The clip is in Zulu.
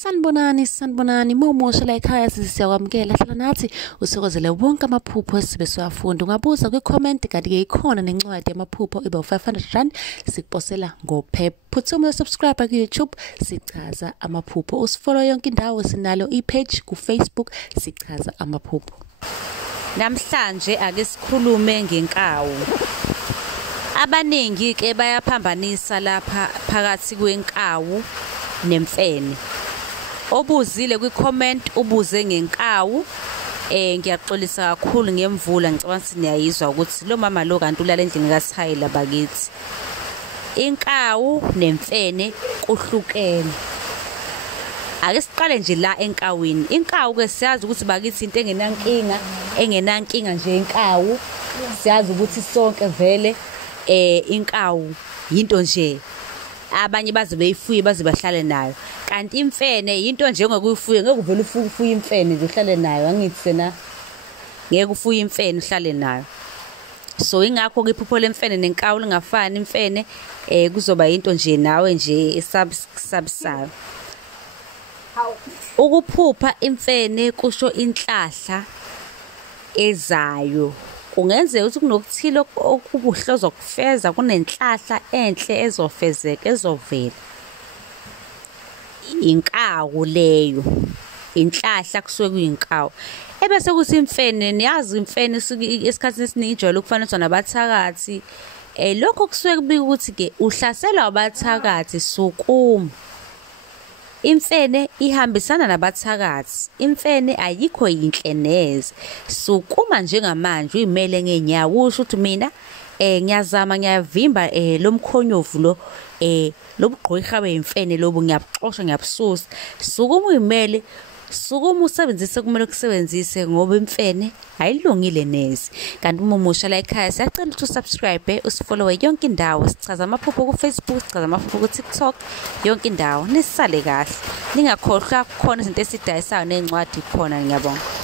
Sanibonani momusha la ekhaya siyakwamukela hlala nathi usokozele wonke amaphupho esibe siwafunda ungabuza kwi-comment kanti-ke ikhona nencwadi yamaphupho iba u-500 sikuposela ngophep phuthuma subscribe ku-YouTube sichaza amaphupho usifollow yonke indawo sinalo i-page ku-Facebook sichaza amaphupho. Namhlanje ake sikhulume ngenkawu. Abaningi ke bayaphambanisa lapha phakathi kwenkawu nemfene. Obuzile kwi-comment ubuze ngenkawu ngiyaxolisa kakhulu ngemvula ngicabanga ukuthi niyayizwa ukuthi lo mama lo kanti ulala endlini kaShayila bakithi. Inkawu nemfene kuhlukene. Ake siqale nje la enkawini. Inkawu ke siyazi ukuthi bakithi into engenankinga nje inkawu. Siyazi ukuthi sonke vele inkawu into nje abanye baze beyifuye baze bahlale nayo. Kanti imfene into nje ongekuyifuye ngeke uvele ufuye imfene nje uhlale nayo angithi sena ngeke ufuye imfene uhlale nayo. So ingakho ke iphupho lemfene nenkawu lingafani. Imfene kuzoba into nje nawe nje esabisayo. Ukuphupha imfene kusho inhlahla ezayo. Kungenzeka ukuthi kunokuthilo okubuhlozo kufeza kunenhlahla enhle ezofezeka ezovela. Inkawu leyo inhlahla kusuke kuyinkawu ebese kuthi imfene niyazi imfene esikhathini esiningi ijwayele ukufaniswa nabathakathi lokho kusuke kubika ukuthi ke uhlaselwa abathakathi sukuma. Imfene ihambisana nabathakathi. Imfene ayikho yinhle neze. Sukuma njengamanje uyimele ngenyawo usho ukuthi mina ngiyazama ngiyavimba lomkhonyovu lo lobugqwirha bemfene lobu ngiyabuxosha ngiyabususa. Sukuma uyimele sukuma usebenzise kumele ukusebenzise ngoba imfene ayilungile neze. Kanti umusha la ekhaya siyacela ukuthi usubscribe usifollow yonke indawo sichaza amaphupho ku-Facebook sichaza amaphupho ku-TikTok yonke indawo nisale kahle ningakhohlwa khona izinto esidayisayo nencwadi khona ngiyabonga.